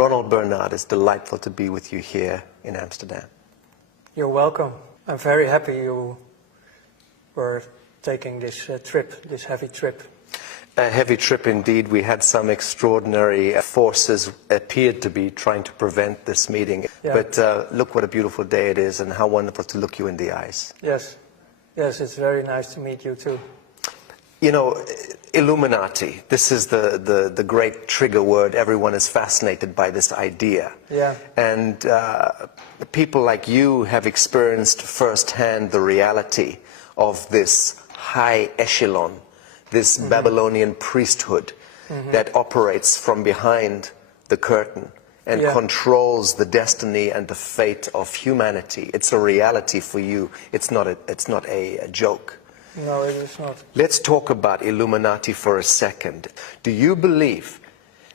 Ronald Bernard, it's delightful to be with you here in Amsterdam. You're welcome. I'm very happy you were taking this trip, this heavy trip. A heavy trip indeed. We had some extraordinary forces appeared to be trying to prevent this meeting. Yeah. But look what a beautiful day it is and how wonderful to look you in the eyes. Yes, yes, it's very nice to meet you too. You know, Illuminati, this is the great trigger word. Everyone is fascinated by this idea. Yeah. And people like you have experienced firsthand the reality of this high echelon, this Babylonian priesthood that operates from behind the curtain and controls the destiny and the fate of humanity. It's a reality for you. It's not a joke. No, it is not. Let's talk about Illuminati for a second. Do you believe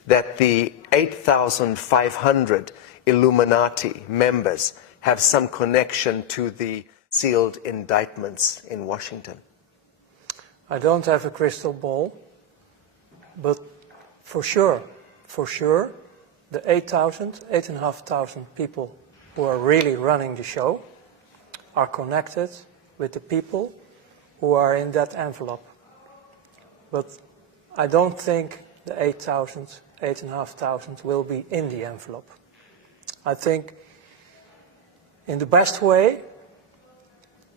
that the 8,500 Illuminati members have some connection to the sealed indictments in Washington? I don't have a crystal ball, but for sure, the 8,500 people who are really running the show are connected with the people who are in that envelope. But I don't think the 8,500 will be in the envelope. I think in the best way,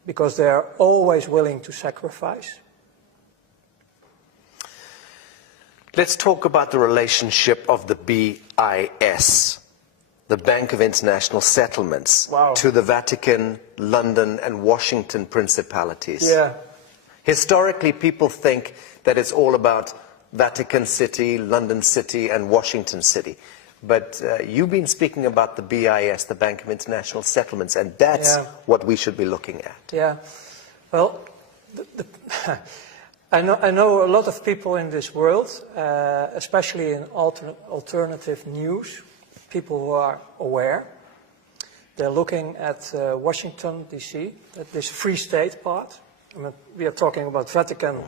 because they are always willing to sacrifice. Let's talk about the relationship of the BIS, the Bank of International Settlements, to the Vatican, London and Washington principalities. Yeah. Historically, people think that it's all about Vatican City, London City and Washington City. But you've been speaking about the BIS, the Bank of International Settlements, and that's what we should be looking at. Yeah. Well, I know a lot of people in this world, especially in alternative news, people who are aware. They're looking at Washington, D.C., at this free state part. I mean, we are talking about Vatican,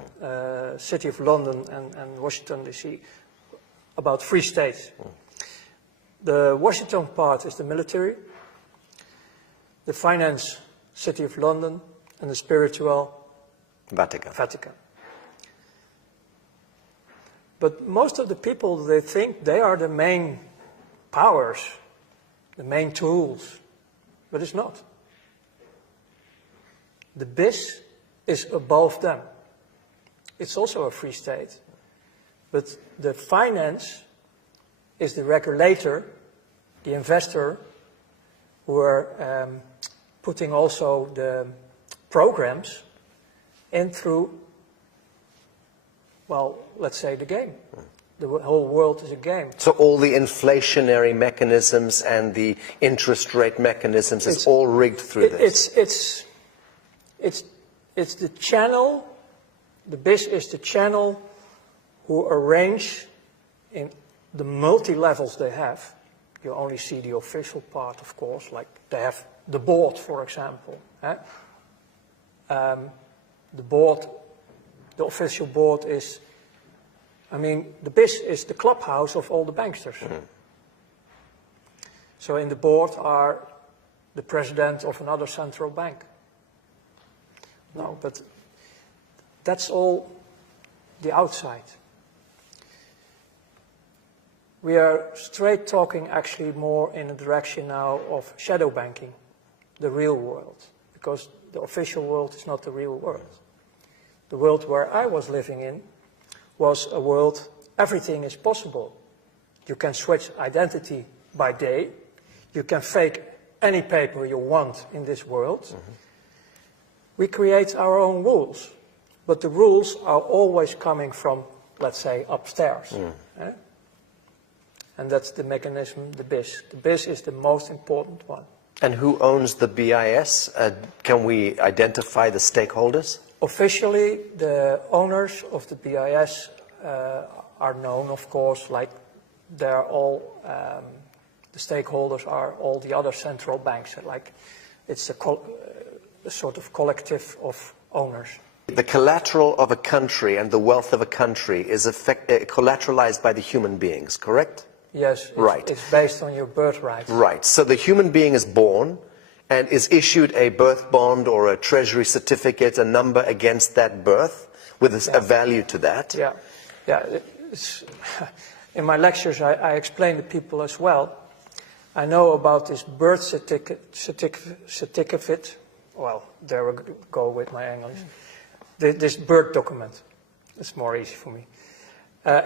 City of London and Washington, D.C., about free states. The Washington part is the military, the finance, City of London, and the spiritual, Vatican. But most of the people, they think they are the main powers, the main tools, but it's not. The BIS is above them. It's also a free state, but the finance is the regulator, the investor, who are putting also the programs in through, well, let's say the game. The whole world is a game. So all the inflationary mechanisms and the interest rate mechanisms is all rigged through this? It's the channel, the BIS is the channel who arrange in the multi-levels they have. You only see the official part, of course, like they have the board, for example. The board, the official board is, I mean, the BIS is the clubhouse of all the banksters. So in the board are the president of another central bank. No, but that's all the outside. We are straight talking actually more in the direction now of shadow banking, the real world, because the official world is not the real world. The world where I was living in was a world, everything is possible. You can switch identity by day, you can fake any paper you want in this world. We create our own rules, but the rules are always coming from, let's say, upstairs. And that's the mechanism, the BIS. The BIS is the most important one. And who owns the BIS? Can we identify the stakeholders? Officially, the owners of the BIS are known, of course, like they're all, the stakeholders are all the other central banks. Like it's a sort of collective of owners. The collateral of a country and the wealth of a country is collateralized by the human beings, correct? Yes, Right. It's based on your birthright. Right. So the human being is born and is issued a birth bond or a treasury certificate, a number against that birth, with a value to that. Yeah, yeah. In my lectures, I explain to people as well. I know about this birth certificate. Well, there we go with my English. This birth document. It's more easy for me.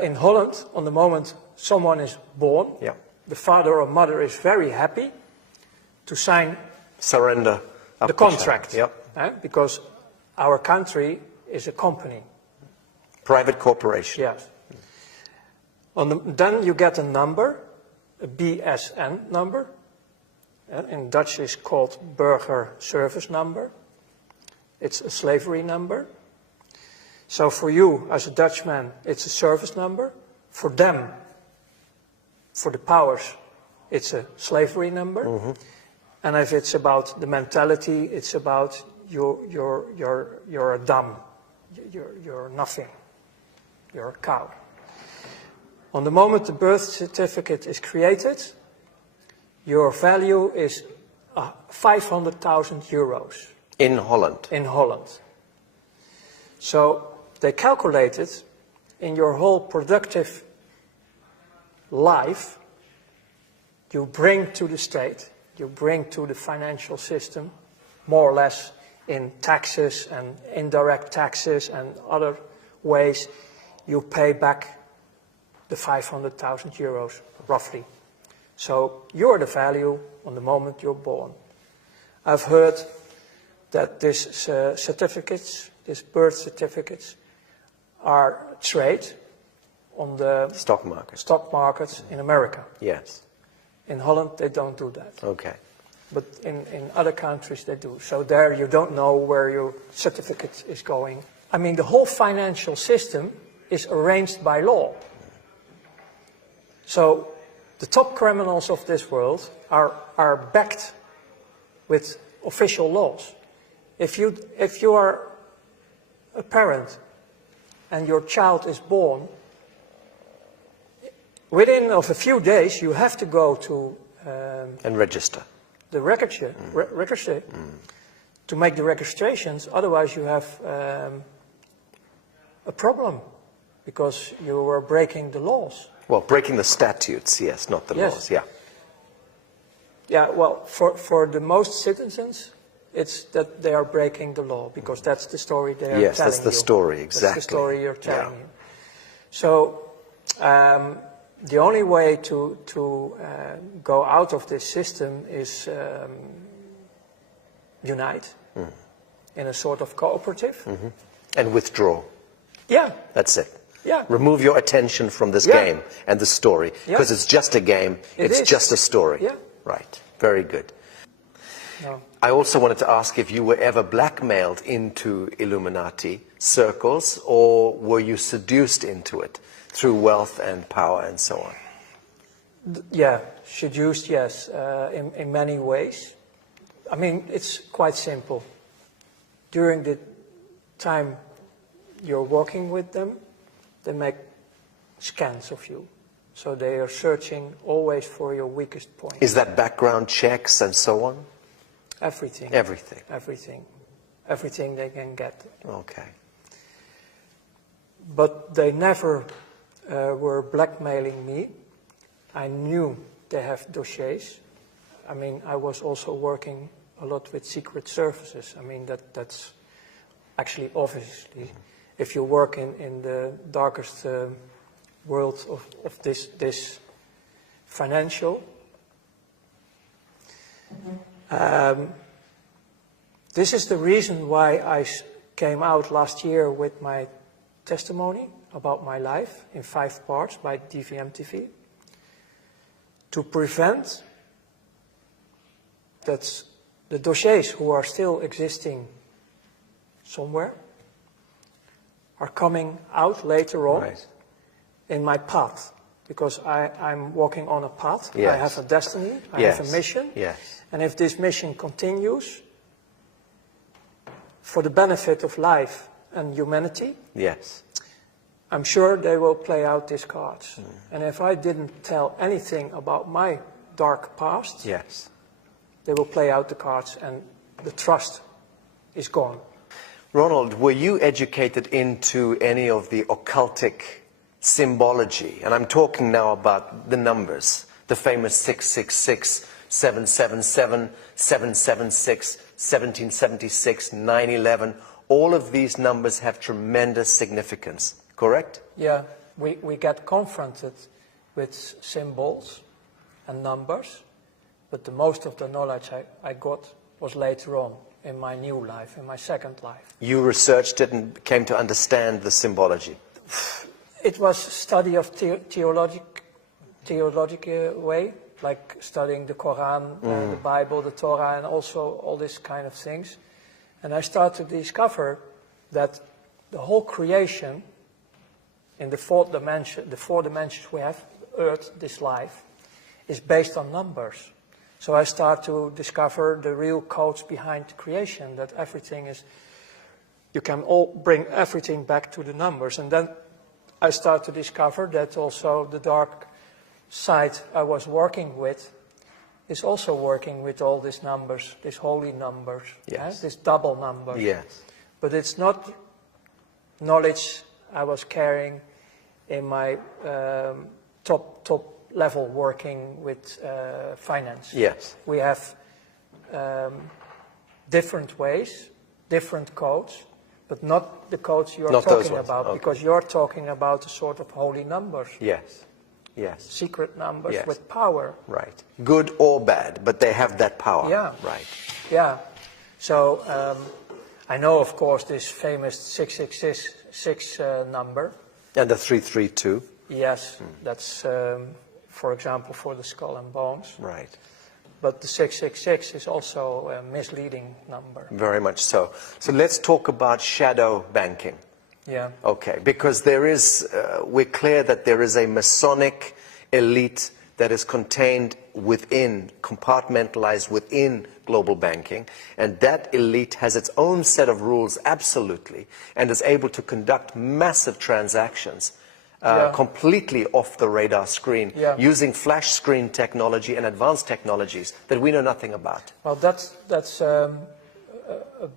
In Holland, on the moment someone is born, Yeah. the father or mother is very happy to sign Surrender up the contract. Yep. Because our country is a company. Private corporation. Yes. Then you get a number, a BSN number. In Dutch it's called Burger Service Number. It's a slavery number. So for you, as a Dutchman, it's a service number. For them, for the powers, it's a slavery number. Mm-hmm. And if it's about the mentality, it's about you're a dumb, you're nothing, you're a cow. On the moment the birth certificate is created, your value is 500,000 euros. In Holland. In Holland. So they calculated in your whole productive life, you bring to the state, you bring to the financial system, more or less in taxes and indirect taxes and other ways, you pay back the 500,000 euros, roughly. So you're the value on the moment you're born. I've heard that these certificates, these birth certificates, are trade on the stock markets in America. Yes. In Holland, they don't do that. Okay. But in other countries, they do. So there you don't know where your certificate is going. I mean, the whole financial system is arranged by law. So the top criminals of this world are backed with official laws. If you are a parent and your child is born, within of a few days you have to go to and register the registry to make the registrations. Otherwise, you have a problem because you are breaking the laws. Well, breaking the statutes, yes, not the laws. Yeah. Yeah. Well, for the most citizens, it's that they are breaking the law because that's the story they are telling you. Yes, that's the story, exactly. That's the story you're telling you. So the only way to go out of this system is unite in a sort of cooperative. Mm-hmm. And withdraw. Yeah. That's it. Yeah. Remove your attention from this game and the story, because it's just a game, it's just a story. Yeah. Right. Very good. No. I also wanted to ask if you were ever blackmailed into Illuminati circles, or were you seduced into it through wealth and power and so on? Yeah, seduced, yes, in many ways. I mean, it's quite simple. During the time you're working with them, they make scans of you. So they are searching always for your weakest point. Is that background checks and so on? Everything. Everything. Everything. Everything they can get. Okay. But they never were blackmailing me. I knew they have dossiers. I mean, I was also working a lot with secret services. I mean, that's actually obviously, if you work in the darkest world of this financial. This is the reason why I came out last year with my testimony about my life in 5 parts by DVM TV, to prevent that the dossiers who are still existing somewhere are coming out later on in my path, because I'm walking on a path. Yes. I have a destiny, I have a mission, and if this mission continues for the benefit of life and humanity, I'm sure they will play out these cards. And if I didn't tell anything about my dark past, Yes. they will play out the cards and the trust is gone. Ronald, were you educated into any of the occultic symbology? And I'm talking now about the numbers, the famous 666, 777, 776, 1776, 9/11. All of these numbers have tremendous significance, correct? Yeah, we get confronted with symbols and numbers, but the most of the knowledge I got was later on in my new life, in my second life. You researched it and came to understand the symbology. It was study of theological way, like studying the Quran, the Bible, the Torah, and also all these kind of things. And I started to discover that the whole creation in the four dimensions we have, Earth, this life, is based on numbers. So I start to discover the real codes behind creation, that everything is, you can all bring everything back to the numbers. And then I start to discover that also the dark side I was working with is also working with all these numbers, these holy numbers, yes. These double numbers. Yes. But it's not knowledge I was carrying in my top level working with finance. Yes. We have different ways, different codes, but not the codes you're talking about, okay. Because you're talking about a sort of holy numbers. Yes. Yes. Secret numbers Yes. with power. Right. Good or bad, but they have that power. Yeah. Right. Yeah. So I know, of course, this famous 666 number. And the 332. Yes, that's, for example, for the skull and bones. Right. But the 666 is also a misleading number. Very much so. So let's talk about shadow banking. Yeah. Okay, because there is, we're clear that there is a Masonic elite that is contained within, compartmentalized within global banking, and that elite has its own set of rules, absolutely, and is able to conduct massive transactions completely off the radar screen, using flash screen technology and advanced technologies that we know nothing about. Well, that's a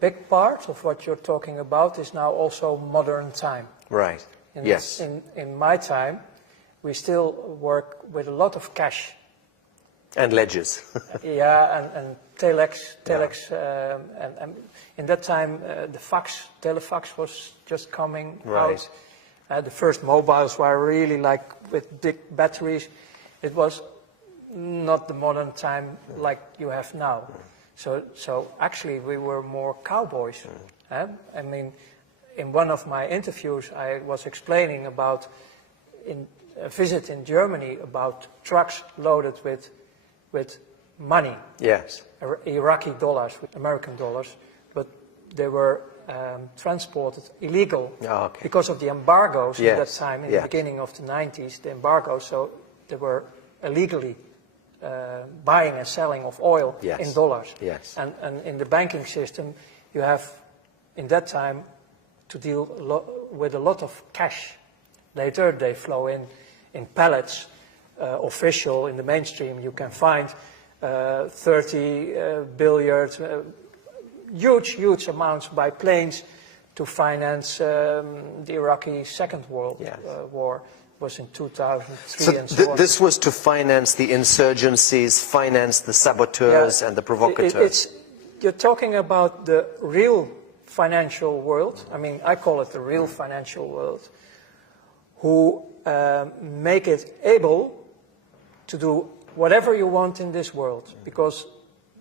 big part of what you're talking about is now also modern time. Right. Yes. In my time, we still work with a lot of cash. And ledgers. And telex, and in that time the telefax was just coming out. The first mobiles were really like with big batteries. It was not the modern time like you have now. So actually we were more cowboys. I mean, in one of my interviews I was explaining about a visit in Germany about trucks loaded with money. Yes. Iraqi dollars, American dollars, but they were transported illegal because of the embargoes at that time, in the beginning of the 90s, the embargoes, so they were illegally buying and selling of oil in dollars. Yes. And in the banking system, you have, in that time, to deal with a lot of cash. Later, they flow in pallets, official, in the mainstream. You can find 30 billion, huge amounts by planes to finance the Iraqi Second World War. Was in 2003 and so on. This was to finance the insurgencies, finance the saboteurs and the provocateurs. You're talking about the real financial world. I mean, I call it the real financial world, who make it able to do whatever you want in this world, because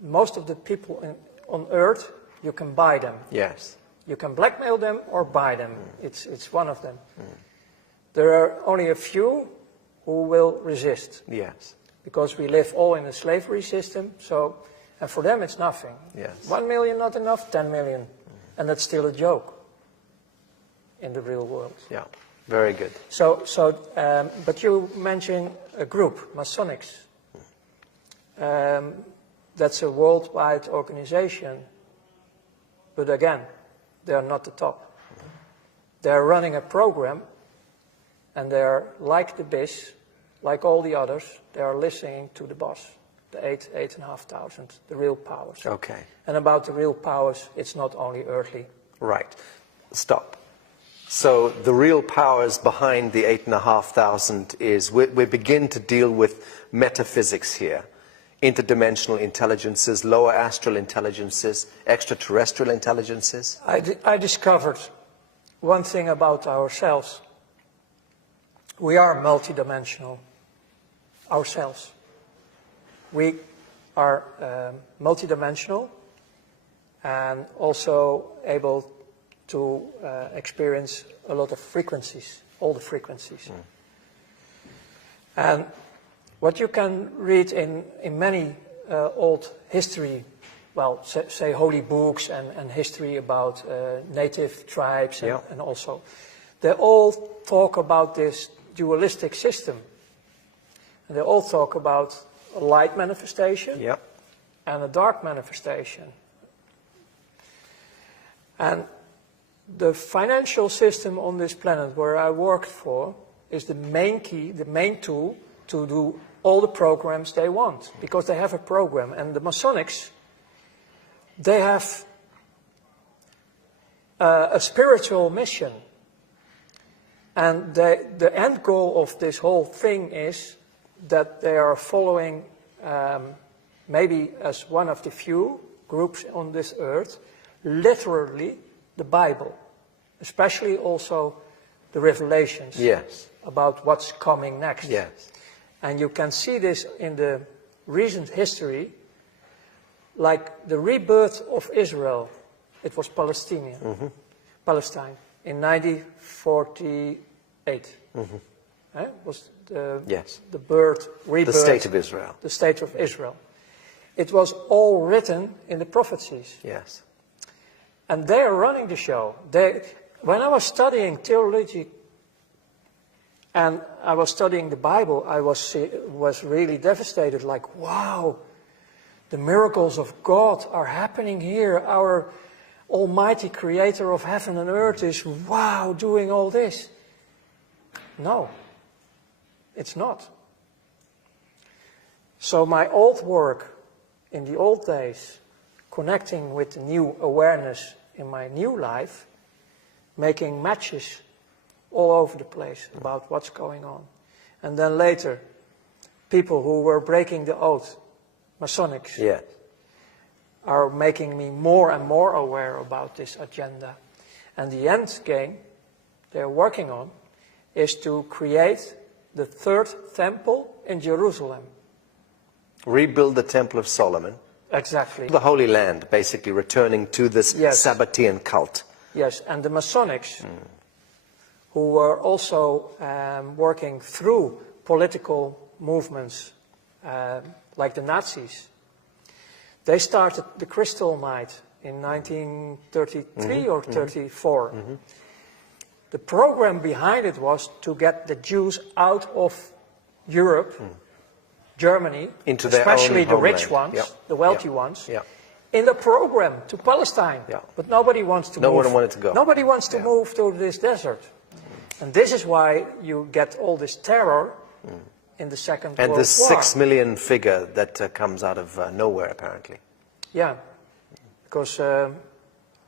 most of the people on Earth, you can buy them. Yes. You can blackmail them or buy them. It's one of them. There are only a few who will resist. Yes. Because we live all in a slavery system, so, and for them it's nothing. Yes. 1 million not enough, 10 million. And that's still a joke in the real world. Yeah, very good. But you mentioned a group, Masonics. That's a worldwide organization. But again, they are not the top. They are running a program And they're like the BIS, like all the others, they are listening to the boss, the 8,500, the real powers. Okay. And about the real powers, it's not only earthly. Right. Stop. So the real powers behind the 8,500 is, we begin to deal with metaphysics here. Interdimensional intelligences, lower astral intelligences, extraterrestrial intelligences. I discovered one thing about ourselves. We are multidimensional ourselves. We are multidimensional and also able to experience a lot of frequencies, all the frequencies. And what you can read in many old history, well, say holy books and history about native tribes and also, they all talk about this dualistic system. And they all talk about a light manifestation and a dark manifestation. And the financial system on this planet where I worked for is the main key, the main tool to do all the programs they want, because they have a program. And the Masonics, they have a spiritual mission. And the end goal of this whole thing is that they are following, maybe as one of the few groups on this earth, literally the Bible, especially also the Revelations about what's coming next. And you can see this in the recent history, like the rebirth of Israel. It was Palestine in 1948. Was the rebirth, the state of Israel. The state of Israel. It was all written in the prophecies. And they are running the show. When I was studying theology and I was studying the Bible, I was really devastated, like, wow, the miracles of God are happening here. Our Almighty Creator of heaven and earth is, wow, doing all this. No, it's not. So my old work in the old days, connecting with the new awareness in my new life, making matches all over the place about what's going on. And then later, people who were breaking the oath, Masonics, are making me more and more aware about this agenda. And the end game they're working on is to create the third temple in Jerusalem. Rebuild the Temple of Solomon. Exactly. The Holy Land, basically returning to this Sabbatean cult. Yes, and the Masonics, who were also working through political movements like the Nazis, they started the Crystal Night in 1933 or 34. The program behind it was to get the Jews out of Europe, Germany, into their especially own the rich homeland. ones, the wealthy ones, in the program to Palestine. But nobody wants to move. No one wanted to go. Nobody wants to move to this desert. And this is why you get all this terror in the Second World War. And the 6 million figure that comes out of nowhere, apparently. Yeah, because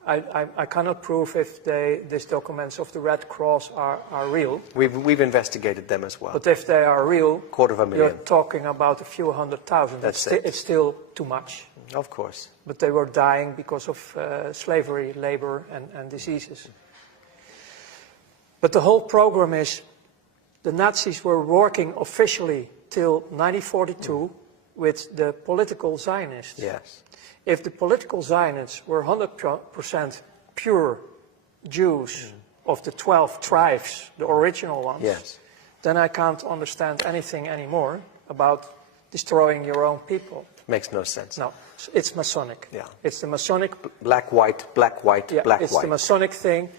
I cannot prove if these documents of the Red Cross are real. We've investigated them as well. But if they are real, 250,000. you're talking about a few 100,000. It's still too much. Of course. But they were dying because of slavery, labor, and diseases. But the whole program is, the Nazis were working officially till 1942 with the political Zionists. If the political Zionists were 100% pure Jews of the 12 tribes, the original ones, then I can't understand anything anymore about destroying your own people. Makes no sense. No, it's Masonic. It's the Masonic... Black, white, black, white, black, it's white. the Masonic thing.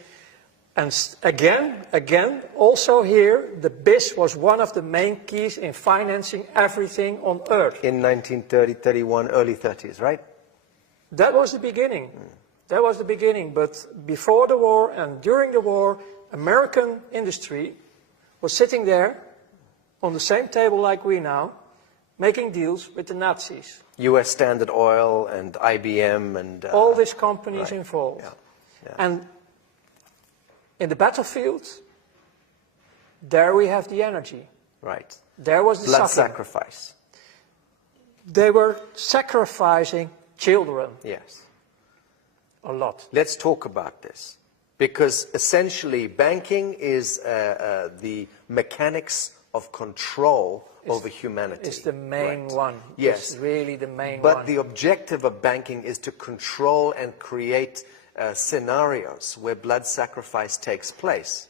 And again, also here, the BIS was one of the main keys in financing everything on Earth. In 1930, 31, early 30s, right? That was the beginning. That was the beginning. But before the war and during the war, American industry was sitting there on the same table like we now, making deals with the Nazis. U.S. Standard Oil and IBM and... all these companies right. involved. Yeah. Yeah. And in the battlefield, there we have the energy. Right. There was the Blood suffering. sacrifice. They were sacrificing children Yes. a lot. Let's talk about this. Because essentially banking is the mechanics of control over humanity. It's the main right. one. Yes. It's really the main But one. the objective of banking is to control and create scenarios where blood sacrifice takes place.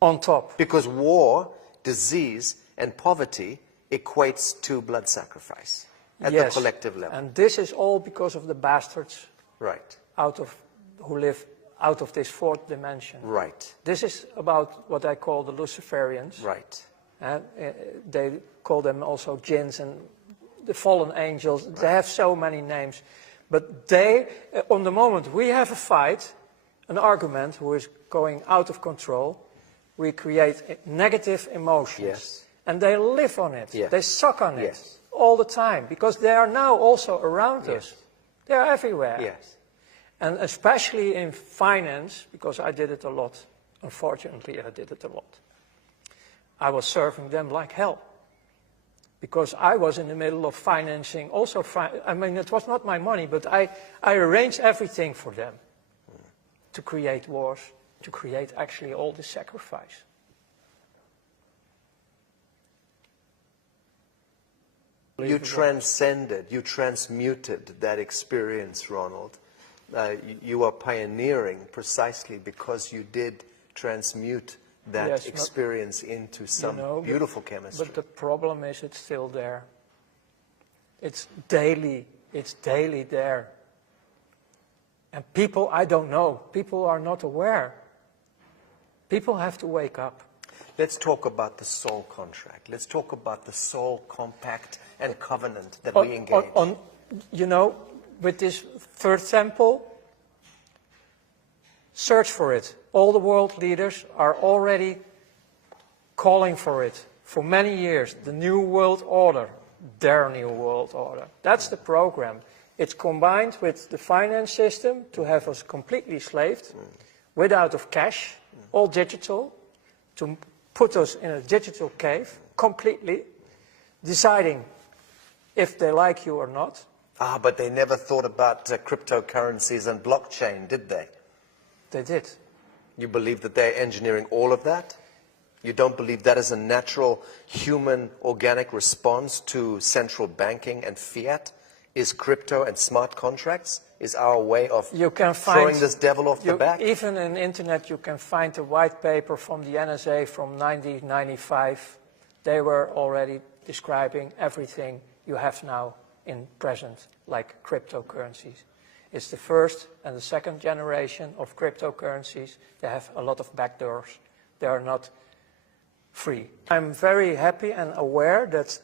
On top. Because war, disease, and poverty equates to blood sacrifice at the collective level. And this is all because of the bastards Right. who live out of this fourth dimension. Right. This is about what I call the Luciferians. Right. And they call them also jinns and the fallen angels. Right. They have so many names. But they, on the moment we have a fight, an argument who is going out of control, we create negative emotions. Yes. And they live on it. Yes. They suck on it Yes. all the time because they are now also around Yes. us. They are everywhere. Yes. And especially in finance, because I did it a lot. Unfortunately, I did it a lot. I was serving them like hell. Because I was in the middle of financing also, I mean, it was not my money, but I arranged everything for them to create wars, to create actually all the sacrifice. You transcended, you transmuted that experience, Ronald. You are pioneering precisely because you did transmute that experience into some beautiful chemistry. But the problem is it's still there. It's daily there. And people, I don't know, people are not aware. People have to wake up. Let's talk about the soul contract. Let's talk about the soul compact and covenant that we engage. You know, with this third temple, search for it. All the world leaders are already calling for it for many years. The new world order, their new world order. That's the program. It's combined with the finance system to have us completely slaved, without of cash, all digital, to put us in a digital cave, completely, deciding if they like you or not. Ah, but they never thought about cryptocurrencies and blockchain, did they? They did. You believe that they're engineering all of that? You don't believe that is a natural, human, organic response to central banking and fiat? Is crypto and smart contracts? Is our way of throwing this devil off the back? Even in the internet, you can find a white paper from the NSA from 1995. They were already describing everything you have now in present, like cryptocurrencies. It's the first and the second generation of cryptocurrencies. They have a lot of backdoors. They are not free. I'm very happy and aware that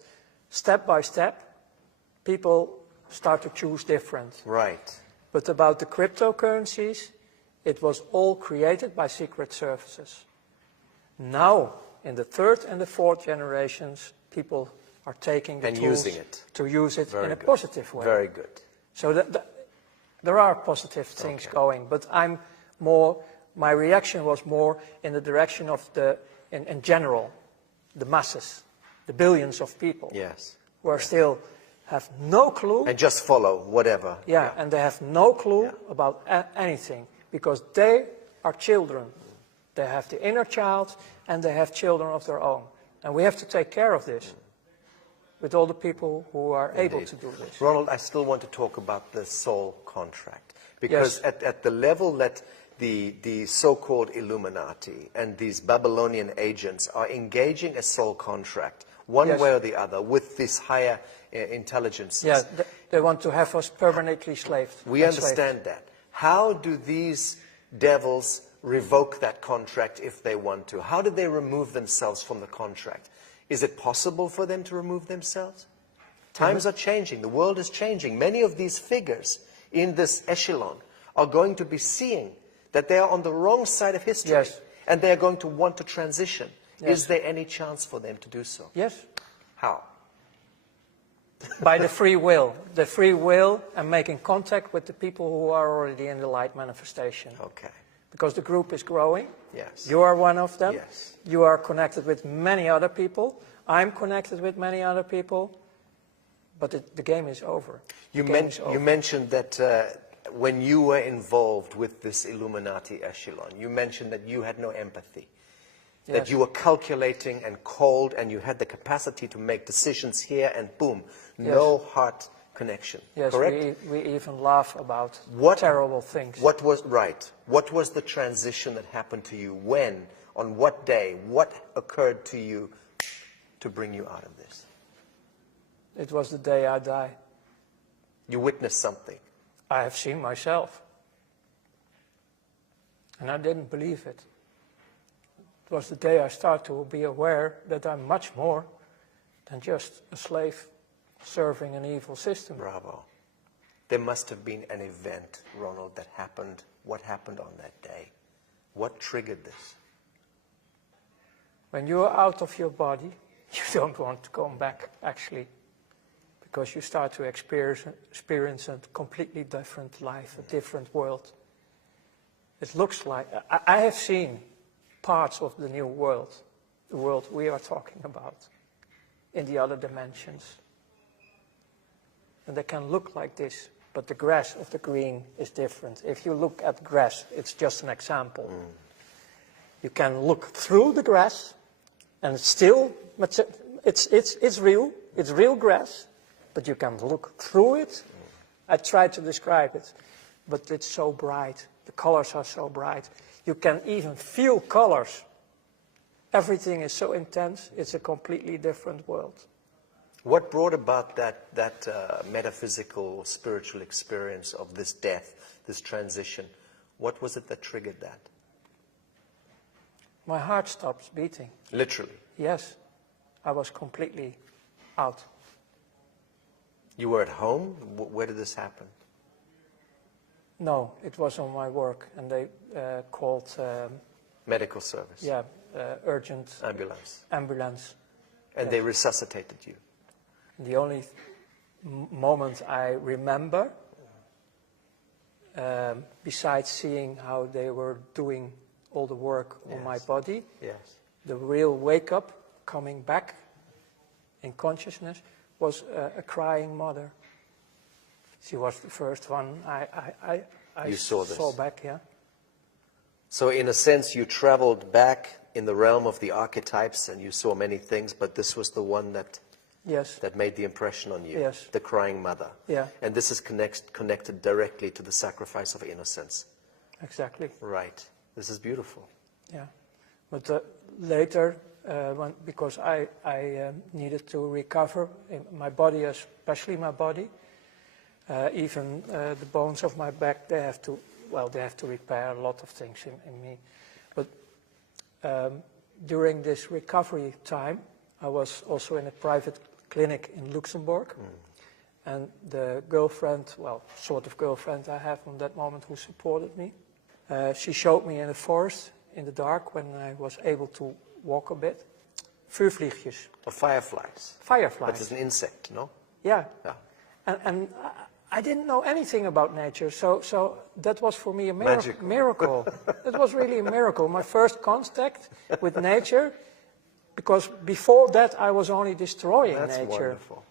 step by step, people start to choose different. Right. But about the cryptocurrencies, it was all created by secret services. Now, in the third and the fourth generations, people are taking the tools to use it in a positive way. Very good. So there are positive things going, but my reaction was more in the direction of in general, the masses, the billions of people. Yes. Who are still have no clue. And just follow whatever. Yeah, and they have no clue about anything because they are children. They have the inner child and they have children of their own. And we have to take care of this with all the people who are able to do this. Ronald, I still want to talk about the soul contract because at the level that the so-called Illuminati and these Babylonian agents are engaging a soul contract, one way or the other, with these higher intelligences. Yeah, they want to have us permanently slaved. We understand that. How do these devils revoke that contract if they want to? How do they remove themselves from the contract? Is it possible for them to remove themselves? Times are changing. The world is changing. Many of these figures in this echelon are going to be seeing that they are on the wrong side of history. And they are going to want to transition Yes. Is there any chance for them to do so? Yes. How? By the free will and making contact with the people who are already in the light manifestation. Okay. Because the group is growing. Yes. You are one of them. Yes. You are connected with many other people. I'm connected with many other people. But the game is over. You mentioned that when you were involved with this Illuminati echelon, you mentioned that you had no empathy. Yes. That you were calculating and cold and you had the capacity to make decisions here and boom, no heart connection. Yes, correct? we even laugh about terrible things. What was the transition that happened to you? When? On what day? What occurred to you to bring you out of this? It was the day I died. You witnessed something. I have seen myself. And I didn't believe it. It was the day I started to be aware that I'm much more than just a slave serving an evil system. Bravo. There must have been an event, Ronald, that happened. What happened on that day? What triggered this? When you're out of your body, you don't want to come back, actually. Because you start to experience a completely different life, a different world. It looks like... I have seen parts of the new world, the world we are talking about, in the other dimensions. And they can look like this, but the grass of the green is different. If you look at grass, it's just an example. You can look through the grass, and it's still, it's real grass, but you can look through it. I tried to describe it, but it's so bright. The colors are so bright. You can even feel colors. Everything is so intense, it's a completely different world. What brought about that metaphysical, spiritual experience of this death, this transition? What was it that triggered that? My heart stopped beating. Literally? Yes. I was completely out. You were at home? Where did this happen? No, it was on my work, and they called... medical service? Yeah, urgent... Ambulance? Ambulance. And they resuscitated you? The only moment I remember, besides seeing how they were doing all the work on my body, the real wake-up, coming back in consciousness, was a crying mother. She was the first one I saw back, yeah. So in a sense, you traveled back in the realm of the archetypes and you saw many things, but this was the one that made the impression on you, the crying mother. Yeah. And this is connected directly to the sacrifice of innocence. Exactly. Right. This is beautiful. Yeah. But later, because I needed to recover in my body, especially my body, even the bones of my back, they have to repair a lot of things in me. But during this recovery time, I was also in a private clinic in Luxembourg. And the girlfriend, well, sort of girlfriend I have on that moment who supported me, she showed me in the forest, in the dark, when I was able to walk a bit, vuurvliegjes. Or fireflies. Fireflies. But it's an insect, no? Yeah. Yeah. And I didn't know anything about nature, so that was for me a Magical. miracle. It was really a miracle. My first contact with nature, because before that I was only destroying nature. That's wonderful.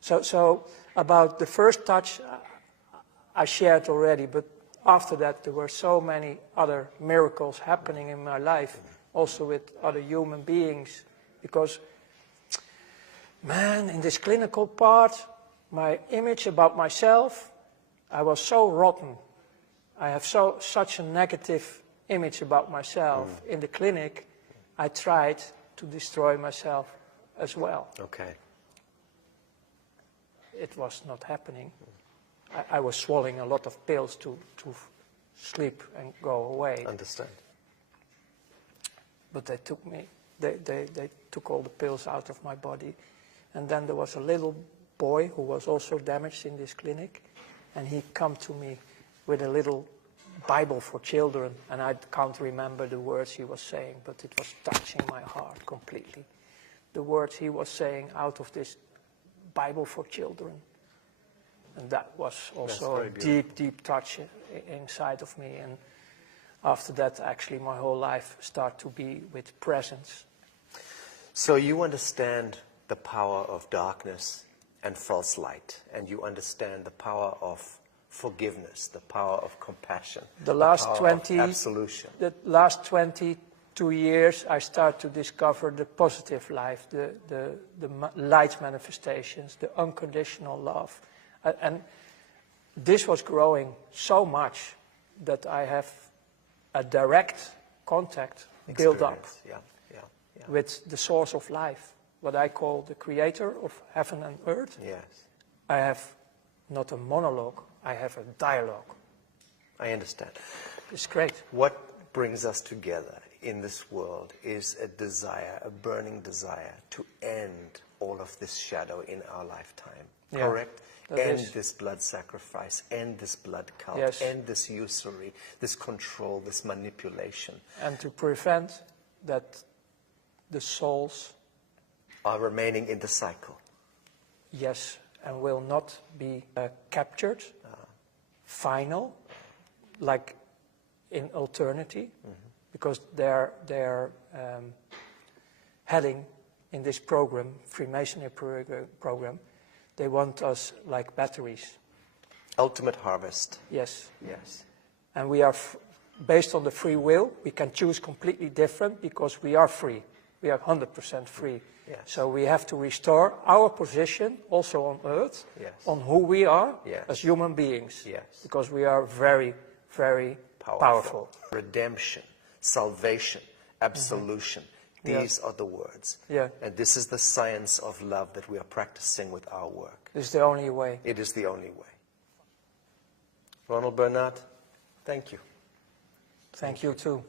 So about the first touch I shared already, but after that there were so many other miracles happening in my life, also with other human beings, because, man, in this clinical part, my image about myself, I was so rotten. I have such a negative image about myself. In the clinic, I tried to destroy myself as well. Okay. It was not happening. I was swallowing a lot of pills to sleep and go away. Understand. But they took me, they took all the pills out of my body. And then there was a little boy who was also damaged in this clinic, and he come to me with a little Bible for children, and I can't remember the words he was saying, but it was touching my heart completely. The words he was saying out of this Bible for children. And that was also a deep, deep touch inside of me. And after that, actually, my whole life started to be with presence. So you understand the power of darkness and false light, and you understand the power of forgiveness, the power of compassion, The last power 20, of absolution. The last 22 years, I started to discover the positive life, the light manifestations, the unconditional love. And this was growing so much that I have a direct contact built up with the source of life, what I call the creator of heaven and earth. Yes. I have not a monologue, I have a dialogue. I understand. It's great. What brings us together in this world is a desire, a burning desire to end all of this shadow in our lifetime. Yeah, correct? End this blood sacrifice, end this blood cult, Yes. end this usury, this control, this manipulation. And to prevent that the souls, Are remaining in the cycle. yes, and will not be captured, final, like in eternity, because they're heading in this program, Freemasonry program, they want us like batteries. Ultimate harvest. Yes. Yes. And we are, based on the free will, we can choose completely different because we are free. We are 100% free. Yes. So we have to restore our position, also on earth, Yes. on who we are Yes. as human beings. Yes. Because we are very, very powerful. Redemption, salvation, absolution. These are the words. Yeah. And this is the science of love that we are practicing with our work. This is the only way. It is the only way. Ronald Bernard, thank you. Thank you too.